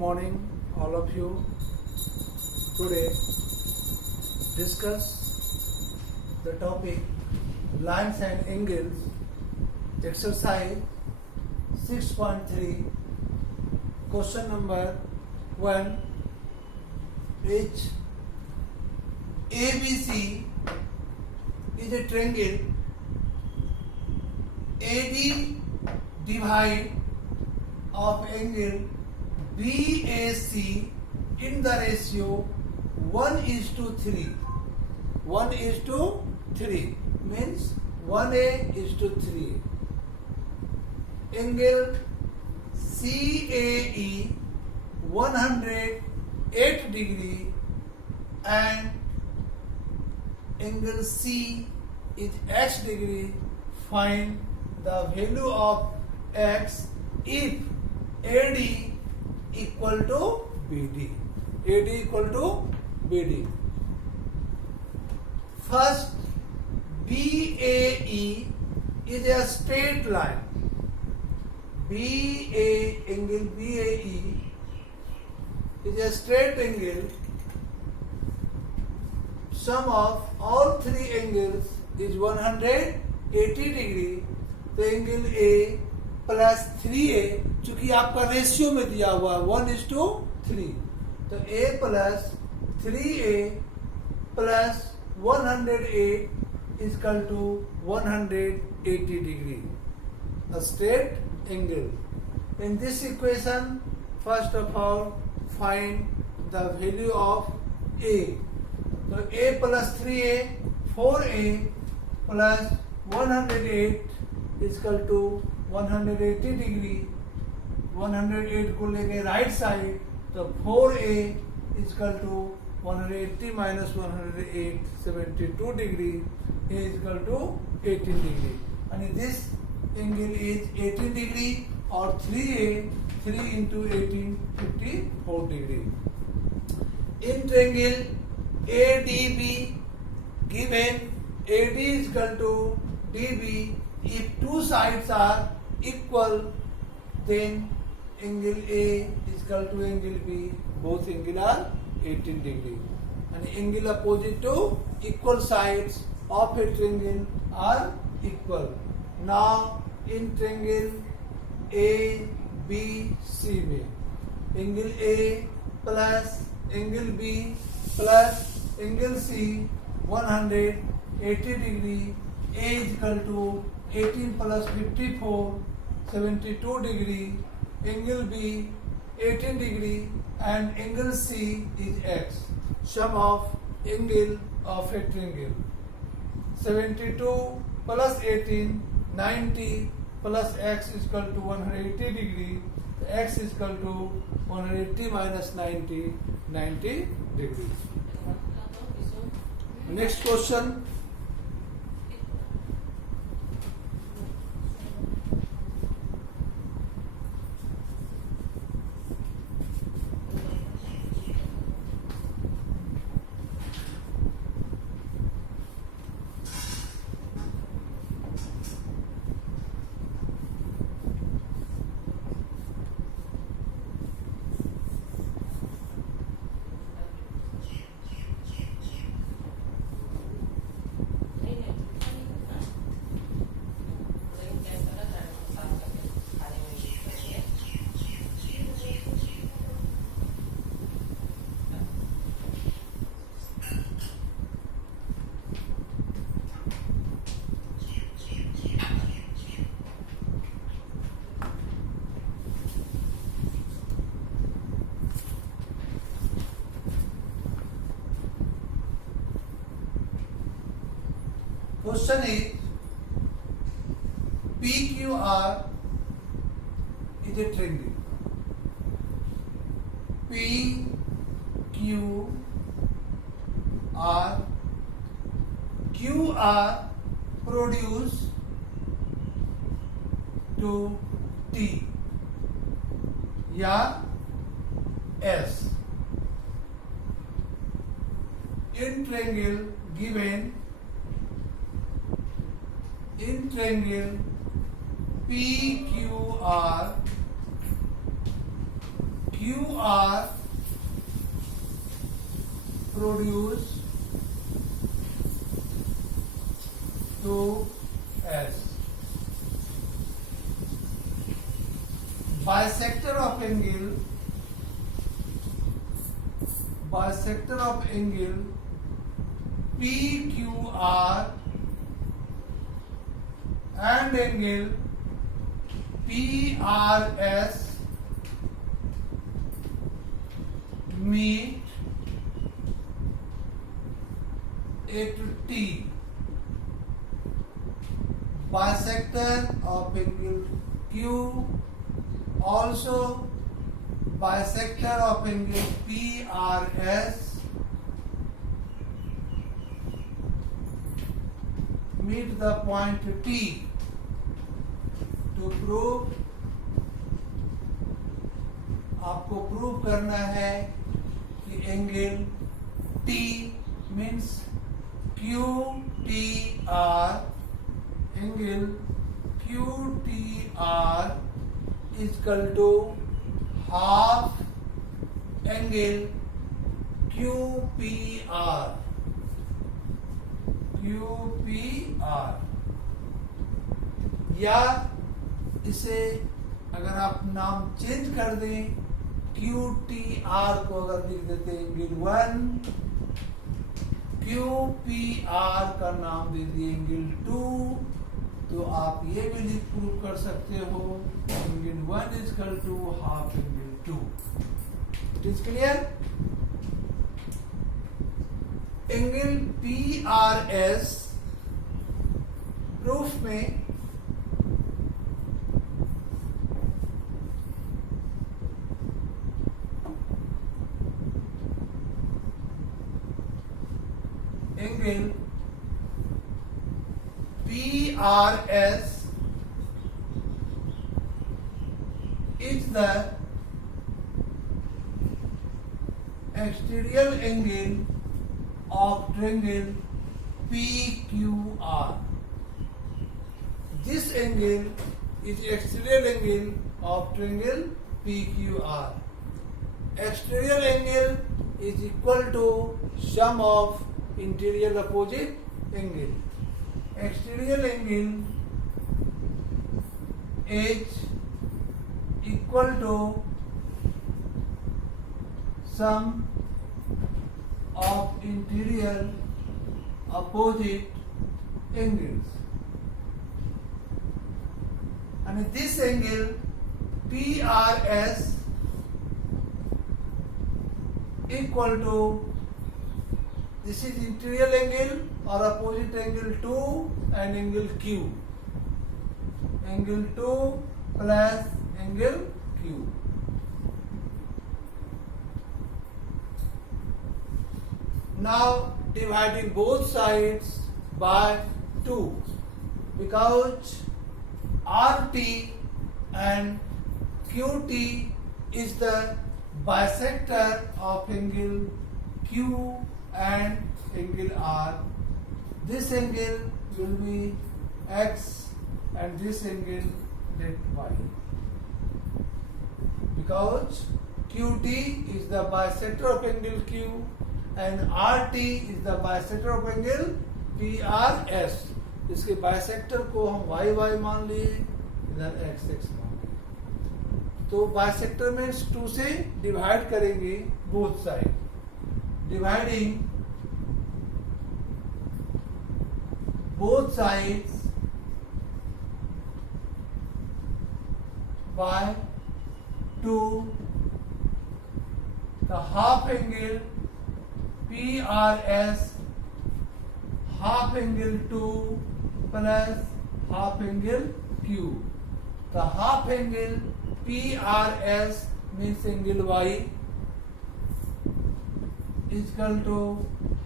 morning, all of you. Today, discuss the topic lines and angles, exercise 6.3, question number 1, which ABC is a triangle. AD divide of angle BAC in the ratio 1:3. 1:3 means 1:3. Angle CAE 108 degree and angle C is X degree. Find the value of X if AD equal to BD. AD equal to BD. First, BAE is a straight line. Angle BAE is a straight angle. Sum of all three angles is 180 degree. तो angle A plus 3A, चूंकि आपका ratio में दिया हुआ है 1:3, तो A plus 3A plus 108 equal to 180 degree, a straight angle. In this equation, first of all, find the value of A. So A plus 3A, 4A plus 108 equal to 180 degree. 108 को लेंगे right side, तो 4A equal to 180 minus 108, 72 degree. A equal to 18 degree. And this angle is 18 degree, or 3A, 3 into 18, 54 degree. In triangle ADB, given AD is equal to DB, if two sides are equal, then angle A is equal to angle B. Both angles are 18 degree. And angle opposite to equal sides of a triangle are equal. Now, in triangle ABC में angle A plus angle B plus angle C 180 degree. A is equal to 18 plus 54, 72 degree. Angle B 18 degree and angle C is X. Sum of angle of a triangle. 72 plus 18, 90 plus X is equal to 180 degree. X is equal to 180 minus 90, 90 degrees. Next question. Question is, PQR is a triangle. QR produce to T या S. In triangle given, in triangle PQR, QR produce to S. Bisector of angle PQR and angle PRS meet at T. Bisector of angle Q, also bisector of angle PRS meet the point T. To prove, आपको prove करना है कि angle T means QTR, angle QTR is equal to half angle QPR. या इसे अगर आप नाम change कर दें, QTR को अगर लिख देते एंगल 1, QPR का नाम दे दिए एंगल 2, तो आप ये भी लिख प्रूव कर सकते हो angle 1 is equal to half angle 2. It is clear. Angle PRS proof में angle PRS is the exterior angle of triangle PQR. This angle is exterior angle of triangle PQR. Exterior angle is equal to sum of interior opposite angle. Exterior angle is equal to sum of interior opposite angles. And this angle PRS equal to, this is interior angle or opposite angle 2 and angle Q. Angle 2 plus angle Q. Now dividing both sides by 2, because RT and QT is the bisector of angle Q and angle R. This angle will be X and this angle let Y. Because QT is the bisector of angle Q and RT is the bisector of angle PRS. इसके bisector को हम Y Y मान लिए, इधर x x मान लिए. तो bisector में 2 से डिवाइड करेंगे both side. Dividing both sides by 2, the half angle PRS half angle 2 plus half angle Q. The half angle PRS means angle Y is equal to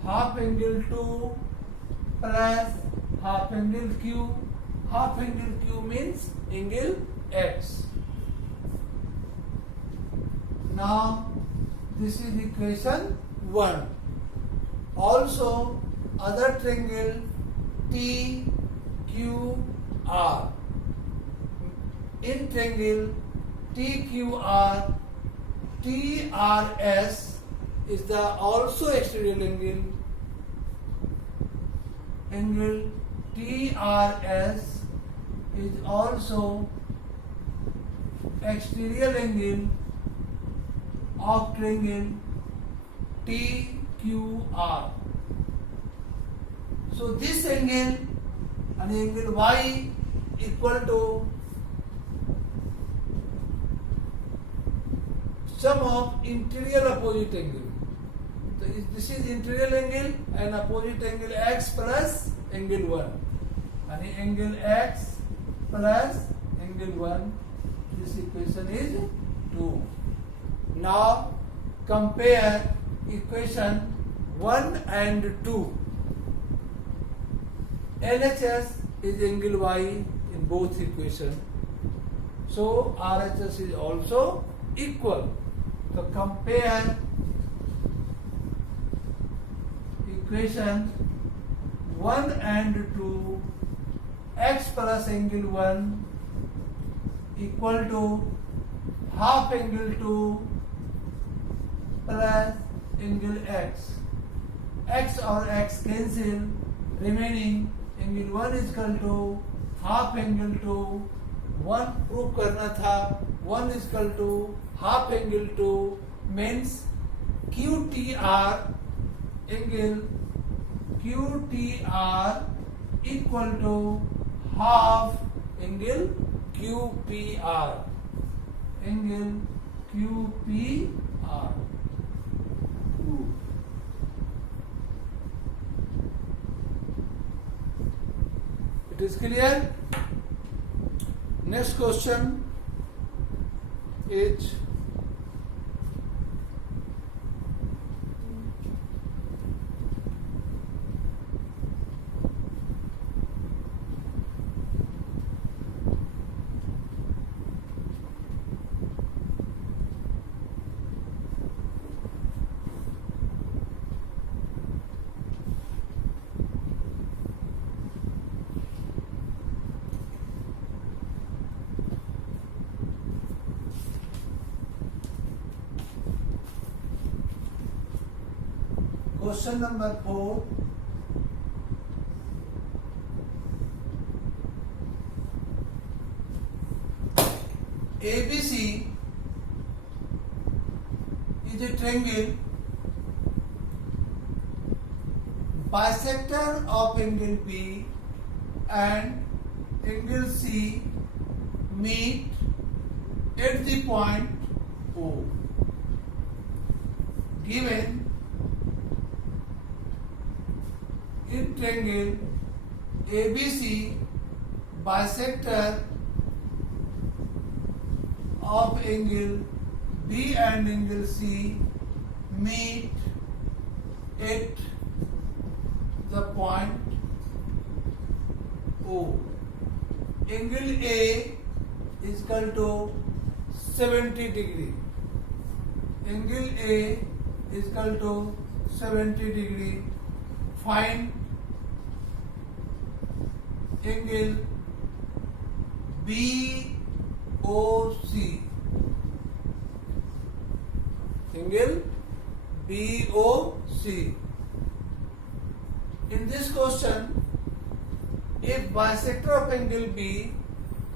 half angle 2 plus half angle Q. Half angle Q means angle X. Now this is equation 1. Also other triangle TQR. In triangle TQR, TRS is the also exterior angle. Angle TRS is also exterior angle of triangle TQR. So this angle and angle Y equal to sum of interior opposite angle. So this is interior angle and opposite angle X plus angle 1. And angle X plus angle 1, this equation is 2. Now compare equation 1 and 2. LHS is angle Y in both equations. So RHS is also equal. So compare equation 1 and 2. X plus angle 1 equal to half angle 2 plus angle X. X or X cancel, remaining angle 1 is equal to half angle 2. 1 prove करना था, 1 is equal to half angle 2 means QTR angle QTR equal to half angle QPR. Angle QPR. It is clear? Next question is question number 4. ABC is a triangle. Bisector of angle B and angle C meet at the point O. Given in triangle ABC, bisector of angle B and angle C meet at the point O. Angle A is equal to 70 degree. Angle A is equal to 70 degree. Find angle BOC. Angle BOC. In this question, if bisector of angle B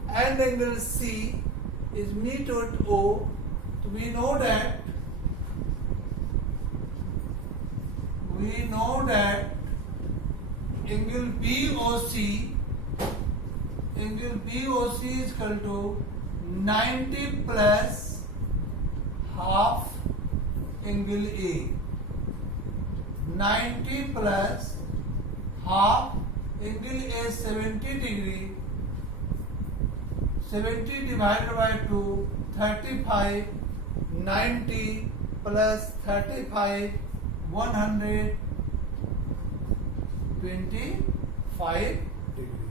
and angle C is meet at O, so we know that angle BOC is equal to 90 plus half angle A. 90 plus half angle A 70 degree. 70 divided by 2, 35. 90 plus 35, 125 degree.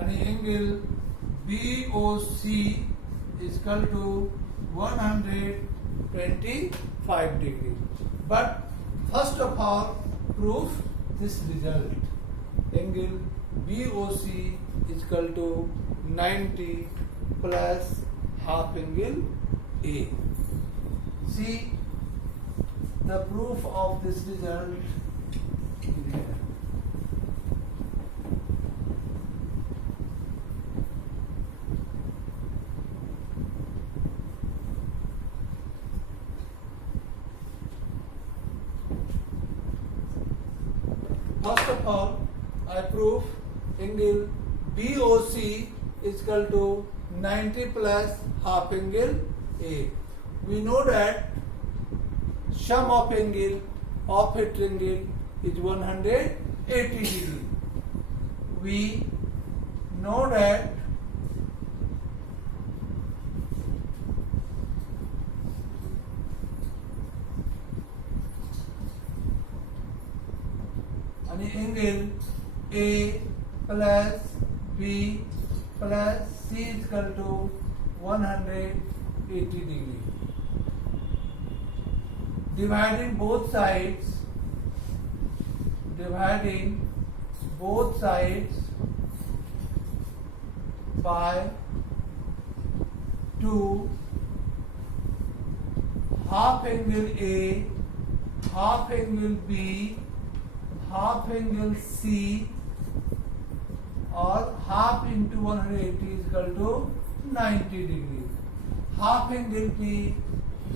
And angle BOC is equal to 125 degree. But first of all, prove this result. Angle BOC is equal to 90 plus half angle A. See the proof of this result here. First of all, I prove angle BOC is equal to 90 plus half angle A. We know that sum of angle of a triangle is 180 degree. We know that angle A plus B plus C is equal to 180 degree. Dividing both sides by 2, half angle A, half angle B, half angle C, or half into 180 is equal to 90 degree. Half angle B,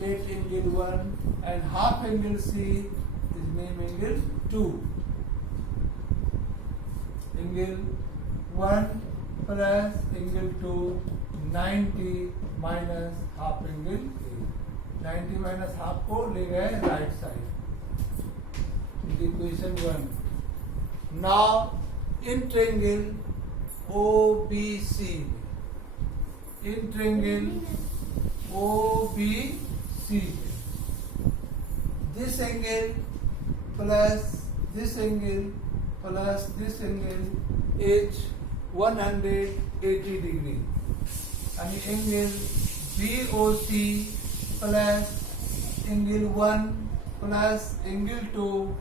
let angle 1, and half angle C is named angle 2. Angle 1 plus angle 2, 90 minus half angle A. 90 minus half को ले गए right side. Equation 1. Now in triangle OBC, this angle plus this angle plus this angle is 180 degree, and angle BOC plus angle 1 plus angle 2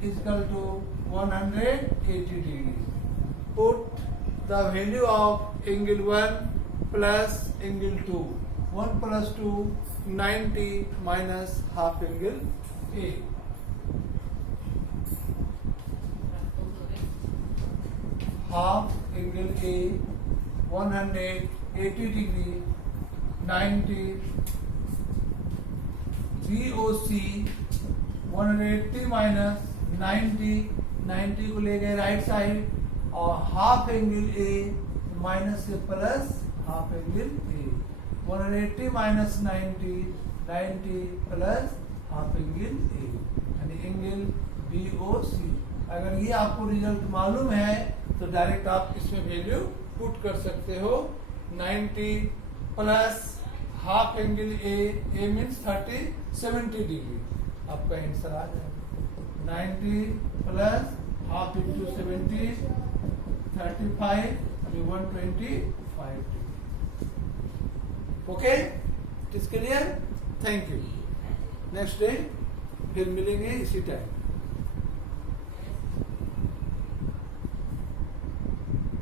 is equal to 180 degree. Put the value of angle 1 plus angle 2. 1 plus 2, 90 minus half angle A. Half angle A, 180 degree, 90. BOC 180 minus 90 को ले गए right side, और half angle A minus से plus half angle A. 180 minus 90 plus half angle A, यानी angle BOC. अगर ये आपको result मालूम है तो डायरेक्ट आप इसमें वैल्यू पुट कर सकते हो. 90 plus half angle A means 70 degree, आपका आंसर आ जाएगा. 90 प्लस हाफ इंटू 70, 35, अभी 125 degree. Okay, it is clear. Thank you. Next day फिर मिलेंगे इसी टाइम.